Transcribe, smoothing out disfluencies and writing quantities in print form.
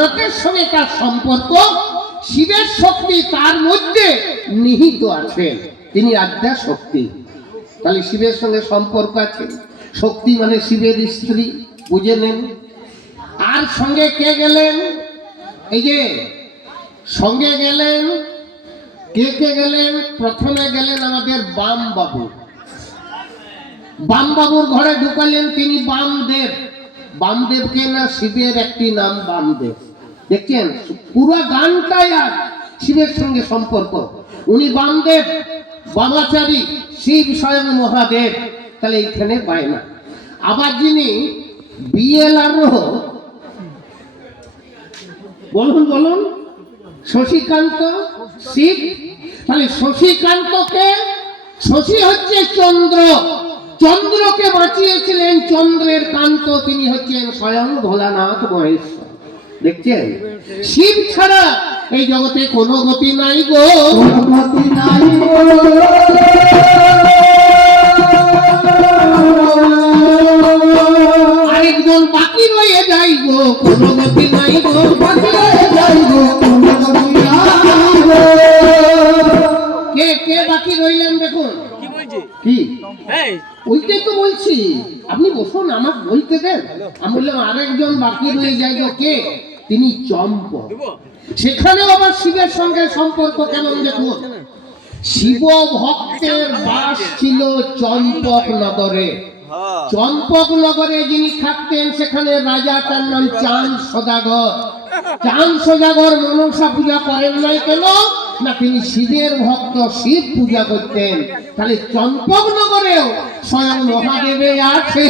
জগতের সঙ্গে তার সম্পর্ক, শিবের শক্তি তার মধ্যে নিহিত আছে, তিনি আদ্যা শক্তি। তাহলে শিবের সঙ্গে সম্পর্ক আছে, শক্তি মানে শিবের স্ত্রী, বুঝে নেন। আর সঙ্গে কে গেলেন? এই যে সঙ্গে গেলেন, কে কে গেলেন? প্রথমে গেলেন আমাদের বাম বাবু। বাম বাবুর ঘরে ঢুকালেন তিনি বামদেব। বামদেবকে না শিবের একটি নাম বামদেব। দেখছেন পুরো গানটাই আর শিবের সঙ্গে সম্পর্ক। উনি বামদেব, বামাচারী, শিব স্বয়ং মহাদেব। তাহলে এইখানে পায় না। আবার যিনি বিএলআরও, বলুন বলুন, শশীকান্ত শিব। তাহলে শশীকান্তকে, শশী হচ্ছে চন্দ্র, চন্দ্রকে বাঁচিয়েছিলেন চন্দ্রের কান্ত, তিনি হচ্ছেন স্বয়ং ভোলানাথ মহেশ্বর। দেখছেন শিব ছাড়া এই জগতে কোনো গতি নাই গো, গতি নাই গো। আরেকজন বাকি রয়ে যাই গো, কোনো গতি নাই গো, বাকি রয়ে যাই গো, কোনো গতি নাই গো। কে কে বাকি রইলেন দেখুন। কি ওইটাই তো বলছি, আপনি বসুন, আমাকে বলতে দেন। আমি বললাম আরেকজন বাকি রয়ে যায় গো, কে? তিনি চম্পক। সেখানেও আবার শিবের সঙ্গে সম্পর্ক কেমন দেখুন। শিব ভক্তের বাস ছিল চম্পক নগরে। চম্পক নগরে যিনি থাকতেন সেখানে রাজা, তার নাম চাঁদ সদাগর। চাঁদ সদাগর মনসা পূজা করেন নাই কেন? না তিনি শিবের ভক্ত, শিব পূজা করতেন। তাহলে চম্পক নগরেও স্বয়ং মহাদেবে আছে।